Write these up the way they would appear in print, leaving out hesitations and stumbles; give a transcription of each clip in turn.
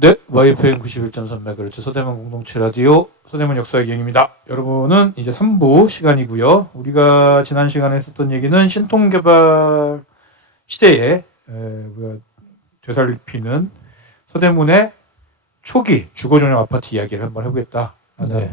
네, YFM 91.3MHz 서대문 공동체 라디오 서대문 역사의 기행입니다. 여러분은 이제 3부 시간이고요. 우리가 지난 시간에 했었던 얘기는 신통개발 시대에 우리가 되살피는 서대문의 초기 주거전용 아파트 이야기를 한번 해보겠다. 네.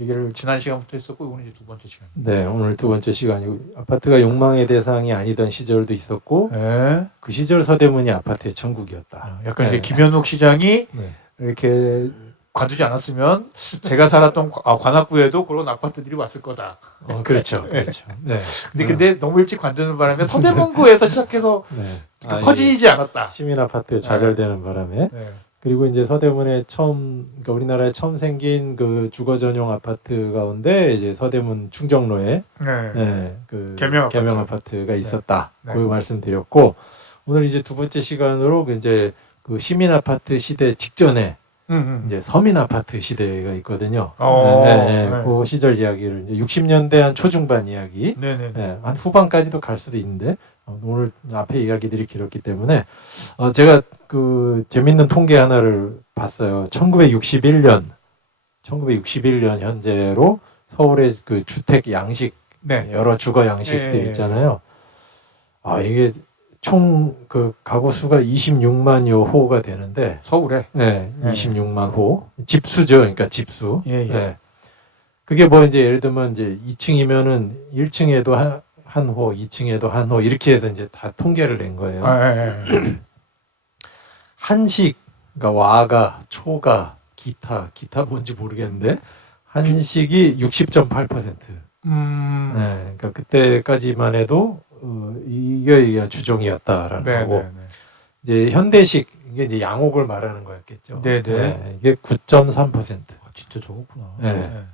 얘기를 지난 시간부터 했었고 오늘 이제 두 번째 시간. 네, 오늘 두 번째 시간이고 아파트가 욕망의 대상이 아니던 시절도 있었고 네. 그 시절 서대문이 아파트의 천국이었다. 약간 네. 이게 김현욱 시장이 네. 이렇게 관두지 않았으면 제가 살았던 관악구에도 그런 아파트들이 왔을 거다. 그렇죠, 그렇죠. 네. 근데 너무 일찍 관두는 바람에 서대문구에서 시작해서 네. 커지지 않았다. 시민 아파트에 좌절되는 바람에 네. 그리고 이제 서대문에 그러니까 우리나라에 처음 생긴 그 주거 전용 아파트 가운데 이제 서대문 충정로에 네. 네, 그 개명 아파트가 있었다. 네. 그 말씀드렸고 오늘 이제 두 번째 시간으로 이제 그 시민 아파트 시대 직전에 이제 서민 아파트 시대가 있거든요. 네. 그 시절 이야기를 이제 60년대 한 초중반 이야기, 네네. 한 후반까지도 갈 수도 있는데 오늘 앞에 이야기들이 길었기 때문에 제가 그 재밌는 통계 하나를 봤어요. 1961년 현재로 서울의 그 주택 양식 네. 여러 주거 양식들 있잖아요. 이게 총 그 가구 수가 26만여 호가 되는데 서울에. 네, 26만 호 집수죠. 그러니까 집수. 예. 네. 그게 뭐 이제 예를 들면 이제 2층이면은 1층에도 한 호, 2층에도 한 호 이렇게 해서 이제 다 통계를 낸 거예요. 한식, 그러니까 와가, 초가, 기타 뭔지 모르겠는데 한식이 60.8%. 네, 그러니까 그때까지만 해도 이게 주종이었다라는 거고. 이제 현대식 이게 이제 양옥을 말하는 거였겠죠. 네네. 네, 이게 9.3%. 진짜 적었구나. 네.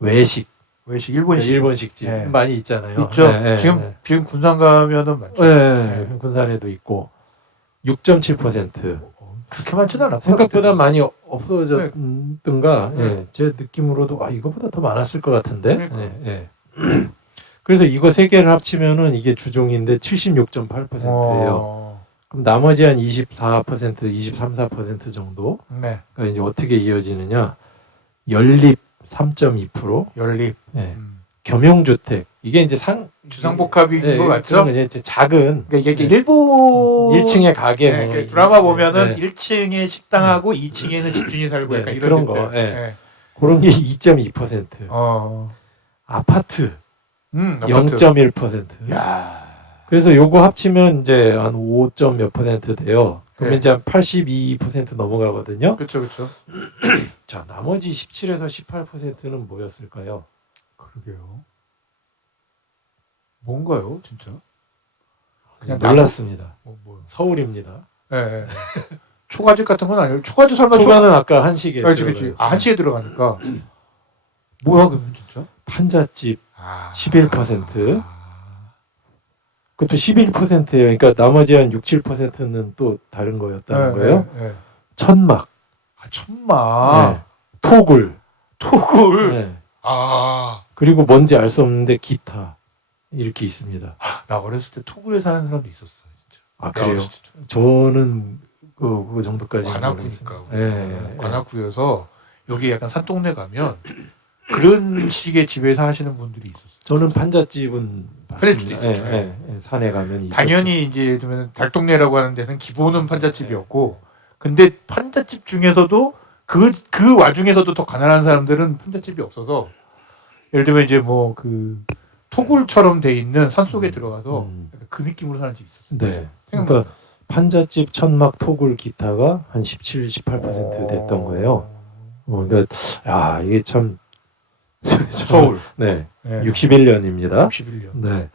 외식 일본식집 네. 많이 있잖아요. 있죠. 네, 지금 군산 가면은 많죠. 네, 군산에도 있고 6.7%. 그렇게 많지는 않았어요. 생각보다 많이 없어졌던가. 네. 제 느낌으로도 이거보다 더 많았을 것 같은데. 그러니까. 네. 그래서 이거 세 개를 합치면은 이게 주종인데 76.8%예요. 그럼 나머지 한 24%, 23~24% 정도가 네. 이제 어떻게 이어지느냐? 연립 3.2%, 연립. 네. 겸용주택 이게 이제 주상복합인 거 맞죠? 그런 거 이제 작은 그러니까 이게 일본 1층의 가게 네, 뭐 그 드라마 보면은 네. 1층에 식당하고 2층에는 집주인이 살고 네, 약간 이런 그런 집들. 거. 네. 그런 게 2.2%. 아파트 아파트. 0.1%. 야. 그래서 요거 합치면 이제 한 5점 몇 % 돼요. 그러면 네. 이제 한 82% 넘어가거든요. 그렇죠. 자, 나머지 17에서 18%는 뭐였을까요? 그러게요. 뭔가요, 진짜? 그냥 놀랐습니다. 뭐요? 서울입니다. 네. 초가집 같은 건 아니에요. 초가집 설마 초과는 아까 한식에 그렇지. 한식에 들어가니까. 뭐야, 그러면 진짜? 판잣집 11%. 그것도 11%예요. 그러니까 나머지 한 6~7%는 또 다른 거였다는 거예요. 네. 천막. 천막. 네. 토굴. 네. 그리고 뭔지 알 수 없는데 기타. 이렇게 있습니다. 나 어렸을 때 토굴에 사는 사람도 있었어, 진짜. 그래요? 저는 그 정도까지. 관악구니까. 네. 관악구여서 여기 약간 산동네 가면 그런 식의 집에 사시는 분들이 있었어요. 저는 판잣집은 판잣집도 봤습니다. 있었죠. 산에 가면 있었죠. 당연히 이제 예를 들면 달동네라고 하는 데는 기본은 판잣집이었고, 근데 판잣집 중에서도 그 와중에서도 더 가난한 사람들은 판잣집이 없어서, 예를 들면 이제 뭐 그 토굴처럼 돼 있는 산 속에 들어가서 약간 그 느낌으로 사는 집이 있었어요. 네. 그러니까 판잣집, 천막, 토굴, 기타가 한 17~18% 됐던 거예요. 그러니까 이게 참 서울. 네. 네. 61년입니다. 61년. 네.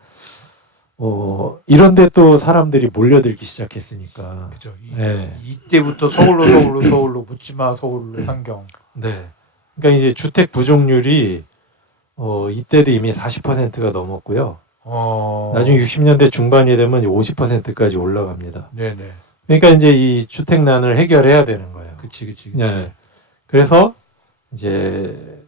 이런데 또 사람들이 몰려들기 시작했으니까. 그죠. 네. 이때부터 서울로 묻지마 서울로 상경. 네. 그러니까 이제 주택 부족률이 이때도 이미 40%가 넘었고요. 나중에 60년대 중반이 되면 50%까지 올라갑니다. 네네. 그러니까 이제 이 주택난을 해결해야 되는 거예요. 그치. 네. 그래서 이제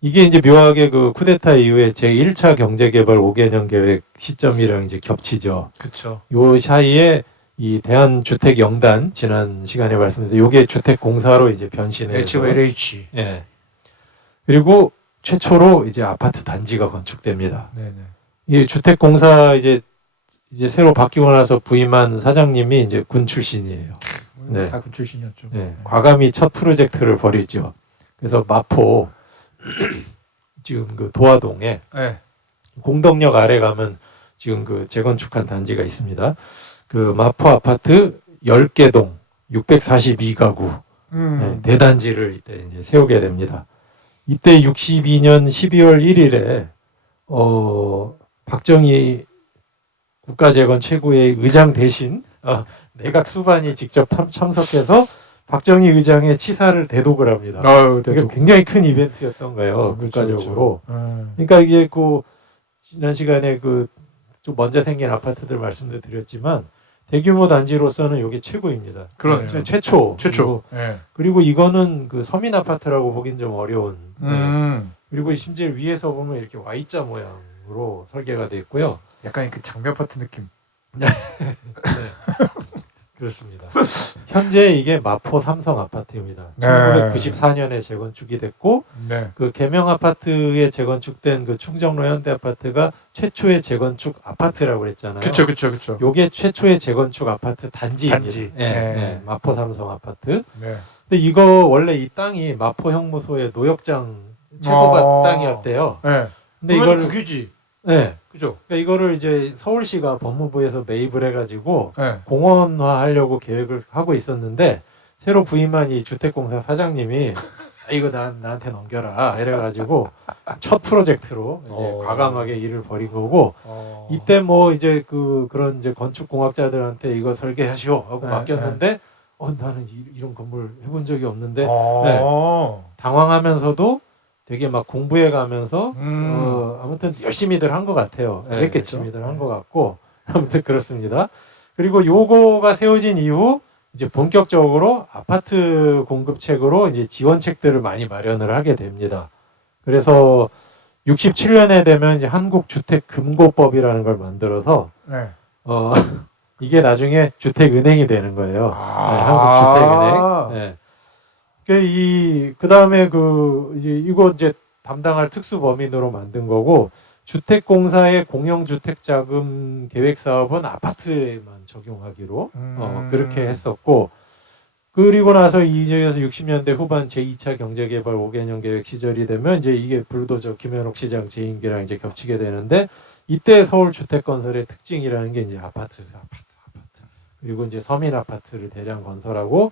이게 이제 묘하게 그 쿠데타 이후에 제1차 경제개발 5개년 계획 시점이랑 이제 겹치죠. 그쵸. 요 사이에 이 대한주택영단 지난 시간에 말씀드렸는데 요게 주택공사로 이제 변신해서 HLH. 예. 그리고 최초로 이제 아파트 단지가 건축됩니다. 네네. 이 주택공사 이제 새로 바뀌고 나서 부임한 사장님이 이제 군 출신이에요. 네. 다 군 출신이었죠. 네. 과감히 첫 프로젝트를 벌이죠. 그래서 마포 지금 그 도화동에 네. 공덕역 아래 가면 지금 그 재건축한 단지가 있습니다. 그 마포 아파트 10개 동 642가구 네, 대단지를 이때 이제 세우게 됩니다. 이때 62년 12월 1일에 박정희 국가재건 최고의 의장 대신 내각 수반이 직접 참석해서 박정희 의장의 치사를 대독을 합니다. 이게 굉장히 큰 이벤트였던 거예요. 국가적으로. 그러니까 이게 그 지난 시간에 그 좀 먼저 생긴 아파트들 말씀도 드렸지만 대규모 단지로서는 이게 최고입니다. 그러네요. 최초. 그리고 이거는 그 서민 아파트라고 보긴 좀 어려운. 그리고 심지어 위에서 보면 이렇게 Y자 모양으로 설계가 되어 있고요. 약간 그 장미 아파트 느낌. 네. 그렇습니다. 현재 이게 마포 삼성 아파트입니다. 1994년에 재건축이 됐고 그 개명 아파트에 재건축된 그 충정로 현대 아파트가 최초의 재건축 아파트라고 그랬잖아요. 그렇죠. 요게 최초의 재건축 아파트 단지입니다. 네. 마포 삼성 아파트. 근데 이거 원래 이 땅이 마포 형무소의 노역장 채소밭 땅이었대요. 근데 이걸 국유지. 네. 그죠. 그러니까 이거를 이제 서울시가 법무부에서 매입을 해가지고 공원화 하려고 계획을 하고 있었는데 새로 부임한 이 주택공사 사장님이 이거 나한테 넘겨라 이래가지고 첫 프로젝트로 이제 과감하게 일을 벌인 거고 이때 뭐 이제 그런 이제 건축공학자들한테 이거 설계하시오 하고 맡겼는데 나는 이런 건물 해본 적이 없는데 당황하면서도 되게 막 공부해 가면서 아무튼 열심히들 한 것 같아요. 그랬겠죠. 열심히들 한 것 같고 아무튼 그렇습니다. 그리고 요거가 세워진 이후 이제 본격적으로 아파트 공급책으로 이제 지원책들을 많이 마련을 하게 됩니다. 그래서 67년에 되면 이제 한국주택금고법이라는 걸 만들어서 이게 나중에 주택은행이 되는 거예요. 한국주택은행. 그 다음에 이거 이제 담당할 특수범인으로 만든 거고, 주택공사의 공영주택자금 계획사업은 아파트에만 적용하기로, 그렇게 했었고, 그리고 나서 이제여서 60년대 후반 제2차 경제개발 5개년 계획 시절이 되면 이제 이게 불도저 김현옥 시장 재임기랑 이제 겹치게 되는데, 이때 서울 주택건설의 특징이라는 게 이제 아파트. 그리고 이제 서민 아파트를 대량 건설하고,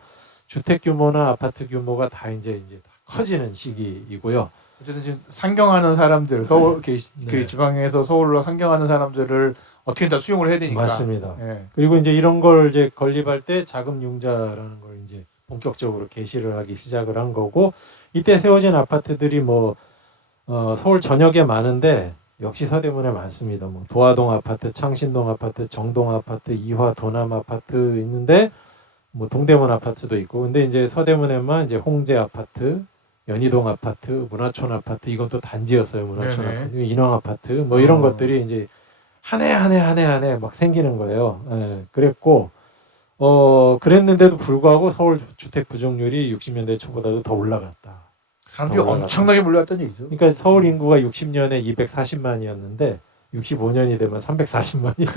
주택 규모나 아파트 규모가 다 이제 다 커지는 시기이고요. 어쨌든 지금 상경하는 사람들, 서울 그 지방에서 서울로 상경하는 사람들을 어떻게 다 수용을 해야 되니까. 맞습니다. 그리고 이제 이런 걸 이제 건립할 때 자금 융자라는 걸 이제 본격적으로 개시를 하기 시작을 한 거고, 이때 세워진 아파트들이 뭐 서울 전역에 많은데 역시 서대문에 많습니다. 뭐 도화동 아파트, 창신동 아파트, 정동 아파트, 이화 도남 아파트 있는데. 뭐 동대문 아파트도 있고, 근데 이제 서대문에만 이제 홍제 아파트, 연희동 아파트, 문화촌 아파트, 이건 또 단지였어요. 문화촌 아파트, 인왕 아파트, 뭐 이런 것들이 이제 한 해 막 생기는 거예요. 그랬고, 그랬는데도 불구하고 서울 주택 부족률이 60년대 초보다도 더 올라갔다. 사람들이 엄청나게 몰려왔던 얘기죠. 그러니까 서울 인구가 60년에 240만이었는데 65년이 되면 340만이.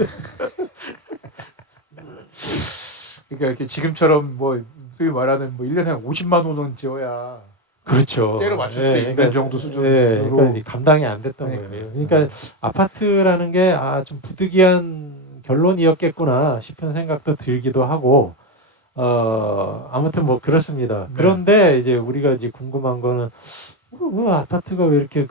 그러니까 이렇게 지금처럼 뭐 소위 말하는 뭐 1년에 한 50만 원은 지어야 그렇죠. 때로 맞출 수 있는 정도 수준으로 그러니까 감당이 안 됐던 거예요. 그러니까 아파트라는 게 좀 부득이한 결론이었겠구나 싶은 생각도 들기도 하고 아무튼 뭐 그렇습니다. 그런데 이제 우리가 이제 궁금한 거는 아파트가 왜 이렇게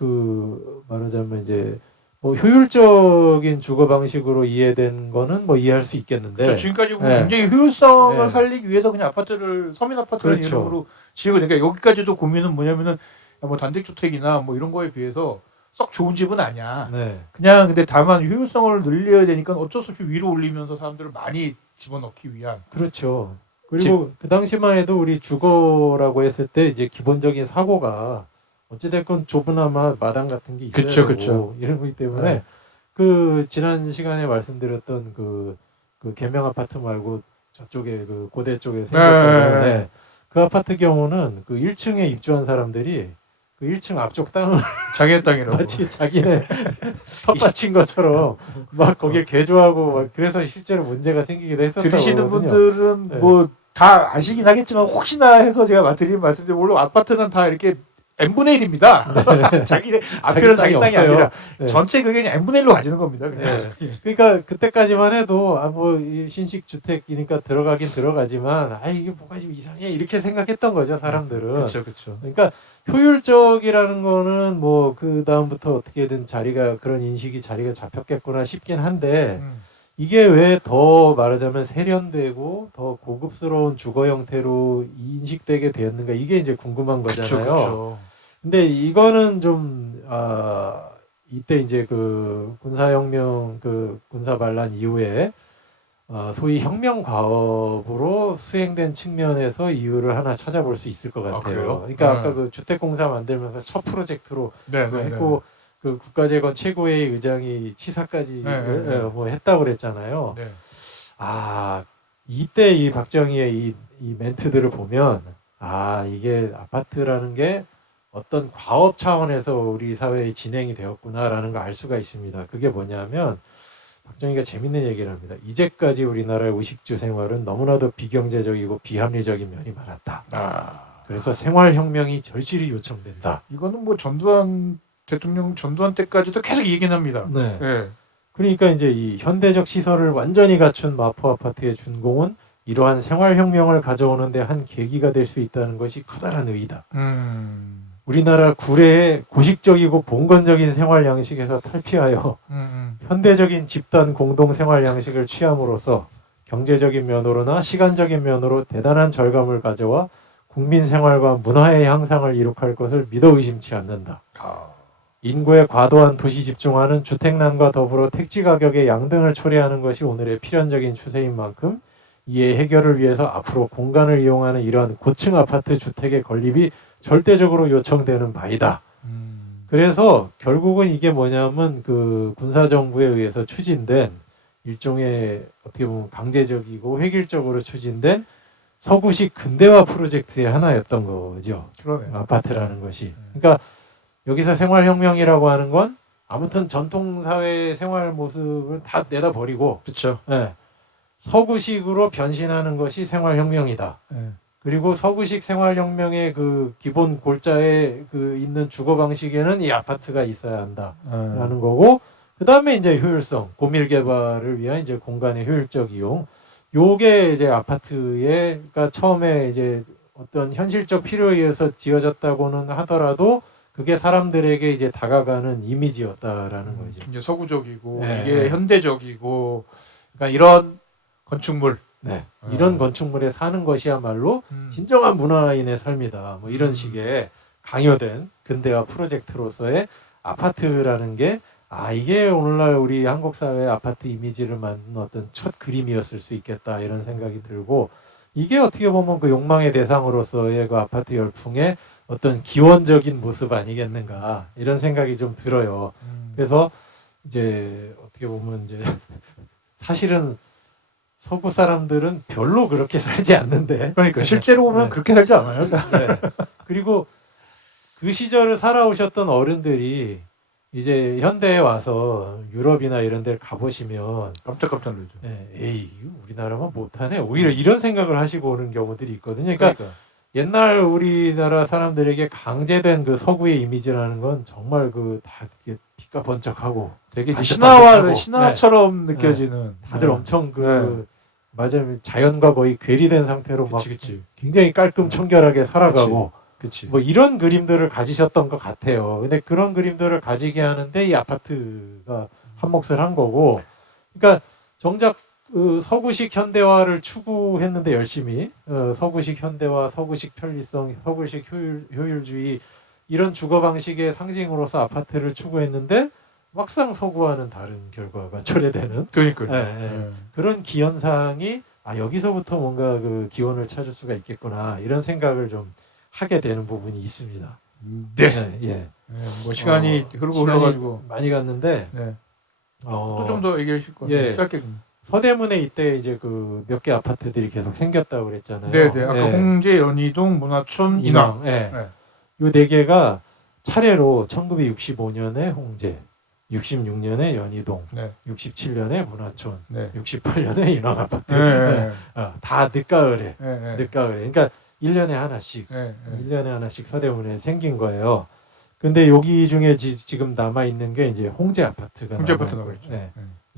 말하자면 이제 뭐 효율적인 주거 방식으로 이해된 거는 뭐 이해할 수 있겠는데 그렇죠. 지금까지 굉장히 효율성을 살리기 위해서 그냥 아파트를 서민 아파트라는 이름으로 지으고 그러니까 여기까지도 고민은 뭐냐면은 뭐 단독주택이나 뭐 이런 거에 비해서 썩 좋은 집은 아니야. 그냥 근데 다만 효율성을 늘려야 되니까 어쩔 수 없이 위로 올리면서 사람들을 많이 집어넣기 위한. 그렇죠. 그리고 그 당시만 해도 우리 주거라고 했을 때 이제 기본적인 사고가 어찌됐건 좁으나마 마당 같은 게 있어야 되고 이런 거기 때문에 지난 시간에 말씀드렸던 그 개명 아파트 말고 저쪽에 그 고대 쪽에 생겼던 네. 그 아파트 경우는 그 1층에 입주한 사람들이 그 1층 앞쪽 땅을 자기의 땅이라고. 마치 자기네 텃밭인 것처럼 막 거기에 개조하고 막 그래서 실제로 문제가 생기기도 했었다고 들으시는 그러거든요. 분들은 네. 뭐 다 아시긴 하겠지만 혹시나 해서 제가 드리는 말씀인데 물론 아파트는 다 이렇게 n분의 1입니다. 자기 앞에는 자기 땅이 없어요. 아니라 네. 전체 그게 그냥 n분의 1로 가지는 겁니다. 그냥. 네. 그러니까 그때까지만 해도 뭐 신식 주택이니까 들어가긴 들어가지만 이게 뭐가 좀 이상해 이렇게 생각했던 거죠 사람들은. 그렇죠, 그렇죠. 그러니까 효율적이라는 거는 뭐 그 다음부터 어떻게든 그런 인식이 자리가 잡혔겠구나 싶긴 한데 이게 왜 더 말하자면 세련되고 더 고급스러운 주거 형태로 인식되게 되었는가 이게 이제 궁금한 거잖아요. 그렇죠. 근데 이거는 좀 이때 이제 그 군사혁명 그 군사반란 이후에 소위 혁명 과업으로 수행된 측면에서 이유를 하나 찾아볼 수 있을 것 같아요. 그래요? 그러니까 아까 그 주택공사 만들면서 첫 프로젝트로 네, 뭐 네, 했고 그 국가재건 최고회의 의장이 치사까지 뭐 했다고 그랬잖아요. 네. 이때 이 박정희의 이 멘트들을 보면 이게 아파트라는 게 어떤 과업 차원에서 우리 사회에 진행이 되었구나라는 걸 알 수가 있습니다. 그게 뭐냐면 박정희가 재밌는 얘기를 합니다. 이제까지 우리나라의 의식주 생활은 너무나도 비경제적이고 비합리적인 면이 많았다. 그래서 생활혁명이 절실히 요청된다. 이거는 뭐 전두환 대통령 전두환 때까지도 계속 얘기는 합니다. 네. 네. 그러니까 이제 이 현대적 시설을 완전히 갖춘 마포 아파트의 준공은 이러한 생활혁명을 가져오는데 한 계기가 될 수 있다는 것이 커다란 의의다. 우리나라 구례의 고식적이고 봉건적인 생활 양식에서 탈피하여 현대적인 집단 공동 생활 양식을 취함으로써 경제적인 면으로나 시간적인 면으로 대단한 절감을 가져와 국민 생활과 문화의 향상을 이룩할 것을 믿어 의심치 않는다. 인구의 과도한 도시 집중화는 주택난과 더불어 택지 가격의 양등을 초래하는 것이 오늘의 필연적인 추세인 만큼 이에 해결을 위해서 앞으로 공간을 이용하는 이러한 고층 아파트 주택의 건립이 절대적으로 요청되는 바이다. 그래서 결국은 이게 뭐냐면 그 군사정부에 의해서 추진된 일종의 어떻게 보면 강제적이고 획일적으로 추진된 서구식 근대화 프로젝트의 하나였던 거죠. 그러네. 아파트라는 것이. 그러니까 여기서 생활혁명이라고 하는 건 아무튼 전통사회의 생활 모습을 다 내다버리고 그렇죠. 서구식으로 변신하는 것이 생활혁명이다. 그리고 서구식 생활혁명의 그 기본 골자에 그 있는 주거 방식에는 이 아파트가 있어야 한다라는 거고, 그 다음에 이제 효율성, 고밀 개발을 위한 이제 공간의 효율적 이용. 요게 이제 아파트에, 그러니까 처음에 이제 어떤 현실적 필요에 의해서 지어졌다고는 하더라도 그게 사람들에게 이제 다가가는 이미지였다라는 거죠. 이제 서구적이고 네. 이게 현대적이고, 그러니까 이런 건축물. 네. 이런 건축물에 사는 것이야말로 진정한 문화인의 삶이다. 뭐 이런 식의 강요된 근대화 프로젝트로서의 아파트라는 게 이게 오늘날 우리 한국 사회의 아파트 이미지를 만든 어떤 첫 그림이었을 수 있겠다 이런 생각이 들고, 이게 어떻게 보면 그 욕망의 대상으로서의 그 아파트 열풍의 어떤 기원적인 모습 아니겠는가 이런 생각이 좀 들어요. 그래서 이제 어떻게 보면 이제 사실은 서구 사람들은 별로 그렇게 살지 않는데, 그러니까 실제로 보면 그렇게 살지 않아요. 네. 그리고 그 시절을 살아오셨던 어른들이 이제 현대에 와서 유럽이나 이런 데를 가보시면 깜짝깜짝 놀죠. 에이 우리나라만 못하네 오히려 이런 생각을 하시고 오는 경우들이 있거든요. 그러니까 옛날 우리나라 사람들에게 강제된 그 서구의 이미지라는 건 정말 그 다 피가 번쩍하고 되게 반짝반짝하고, 신화처럼 느껴지는. 다들 엄청 맞아요. 자연과 거의 괴리된 상태로 막 그치. 굉장히 깔끔 청결하게 살아가고 그치. 뭐 이런 그림들을 가지셨던 것 같아요. 근데 그런 그림들을 가지게 하는데 이 아파트가 한 몫을 한 거고, 그러니까 정작 서구식 현대화를 추구했는데 열심히 서구식 현대화, 서구식 편리성, 서구식 효율주의 이런 주거 방식의 상징으로서 아파트를 추구했는데 막상 서구와는 다른 결과가 초래되는 그러니까요. 그런 기현상이 여기서부터 뭔가 그 기원을 찾을 수가 있겠구나 이런 생각을 좀 하게 되는 부분이 있습니다. 뭐 시간이 흐르고 흘러가지고 많이 갔는데 또 좀 더 얘기하실 거예요. 예. 짧게. 서대문에 이때 이제 그 몇 개 아파트들이 계속 생겼다고 그랬잖아요. 네네. 아까 예. 홍제, 연희동, 문화촌, 인왕. 예. 네. 요 네 개가 차례로 1965년에 홍제, 66년에 연희동, 네. 67년에 문화촌, 네. 68년에 인왕 아파트. 네. 다 늦가을에. 네. 늦가을에. 그러니까 1년에 하나씩. 네. 1년에 하나씩 서대문에 생긴 거예요. 근데 여기 중에 지금 남아 있는 게 이제 홍제 아파트가 홍제 남아 아파트 있고, 남아 있죠. 예. 네.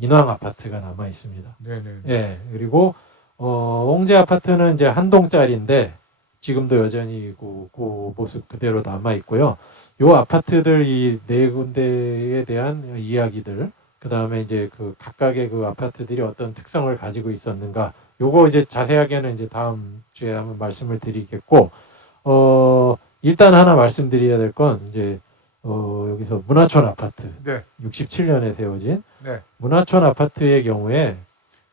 인왕 아파트가 남아 있습니다. 네. 예. 그리고 홍제 아파트는 이제 한 동짜리인데 지금도 여전히 그 모습 그대로 남아 있고요. 요 아파트들 이 네 군데에 대한 이야기들, 그 다음에 이제 그 각각의 그 아파트들이 어떤 특성을 가지고 있었는가, 요거 이제 자세하게는 이제 다음 주에 한번 말씀을 드리겠고, 일단 하나 말씀드려야 될 건 이제 여기서 문화촌 아파트, 네. 67년에 세워진 네. 문화촌 아파트의 경우에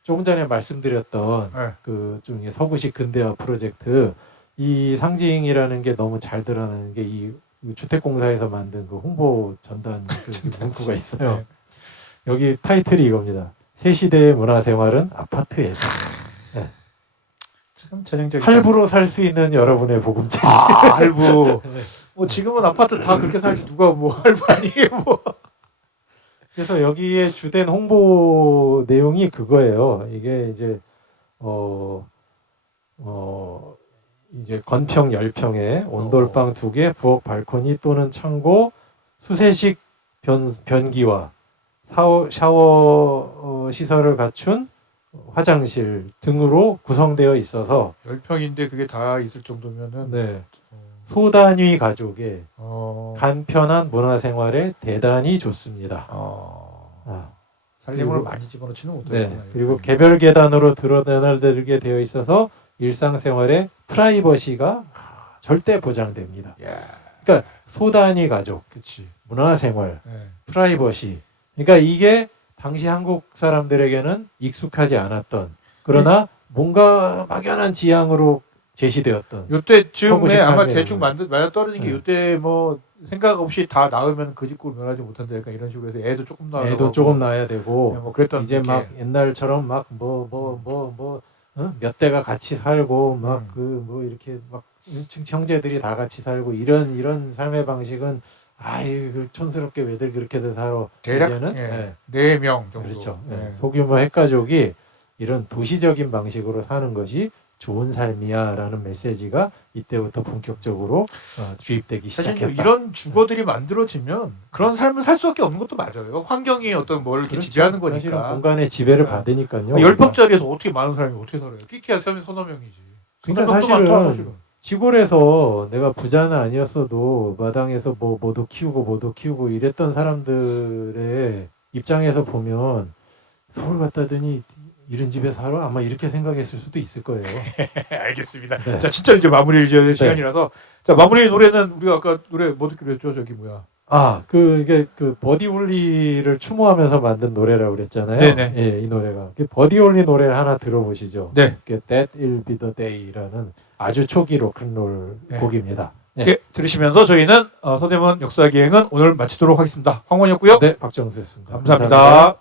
조금 전에 말씀드렸던 네. 그 중에 서구식 근대화 프로젝트, 이 상징이라는 게 너무 잘 드러나는 게 이 주택공사에서 만든 그 홍보 전단 그 문구가 있어요. 네. 여기 타이틀이 이겁니다. 새 시대의 문화생활은 아파트에서. 참 전형적인. 할부로 살 수 있는 여러분의 보금자리. 할부. 뭐 지금은 아파트 다 그렇게 살지 누가 뭐 할부 아니게 뭐. 그래서 여기에 주된 홍보 내용이 그거예요. 이게 이제 이제 건평 10평에 온돌방 2개, 부엌 발코니 또는 창고, 수세식 변기와 샤워 시설을 갖춘 화장실 등으로 구성되어 있어서 10평인데 그게 다 있을 정도면은 네, 소단위 가족의 어. 간편한 문화생활에 대단히 좋습니다. 살림을 그리고- 많이 집어넣지는 네, 못하겠구나. 그리고 개별 계단으로 드러나들게 되어 있어서 일상생활에 프라이버시가 절대 보장됩니다. 야. 그러니까 소단위 가족, 그렇지. 문화생활, 네. 프라이버시. 그러니까 이게 당시 한국 사람들에게는 익숙하지 않았던, 그러나 뭔가 막연한 지향으로 제시되었던. 요때 즈음에 서구식 아마 삶의 대충 맞아 떨어진 게 네. 요때 뭐 생각 없이 다 낳으면 그 집꼴 면하지 못한다 약간 이런 식으로 해서 애도 조금 낳으려고 애도 하고 조금 낳아야 되고, 뭐 그랬던 이제 게. 막 옛날처럼 막 몇 대가 같이 살고 막 그 뭐 이렇게 막 형제들이 다 같이 살고 이런 삶의 방식은 그 촌스럽게 왜들 그렇게들 살아. 대략 이제는 예. 네. 4명 정도. 그렇죠. 예. 소규모 핵가족이 이런 도시적인 방식으로 사는 것이 좋은 삶이야라는 메시지가 이때부터 본격적으로 주입되기 사실 시작했다. 이런 주거들이 만들어지면 그런 삶을 살 수밖에 없는 것도 맞아요. 환경이 어떤 뭘 이렇게 그렇죠. 지배하는 사실은 거니까. 공간의 지배를 네. 받으니까요. 10평짜리에서 어떻게 많은 사람이 어떻게 살아요? 끼키야 서너 명이지. 그러니까 사실은 시골에서 내가 부자는 아니었어도 마당에서 뭐도 키우고 이랬던 사람들의 입장에서 보면 서울 갔다더니 이런 집에 살아? 아마 이렇게 생각했을 수도 있을 거예요. 알겠습니다. 네. 자, 진짜 이제 마무리를 지어야 될 시간이라서 자, 마무리 노래는 우리가 아까 노래 뭐 듣기로 했죠? 저기 뭐야? 이게 그 버디 홀리를 추모하면서 만든 노래라고 그랬잖아요. 네네. 예, 이 노래가. 그 버디 홀리 노래를 하나 들어보시죠. 네. That Will Be the Day라는 아주 초기 로큰롤 네. 곡입니다. 네. 예, 들으시면서 저희는 서대문 역사기행은 오늘 마치도록 하겠습니다. 황원이었고요. 네, 박정수였습니다. 감사합니다.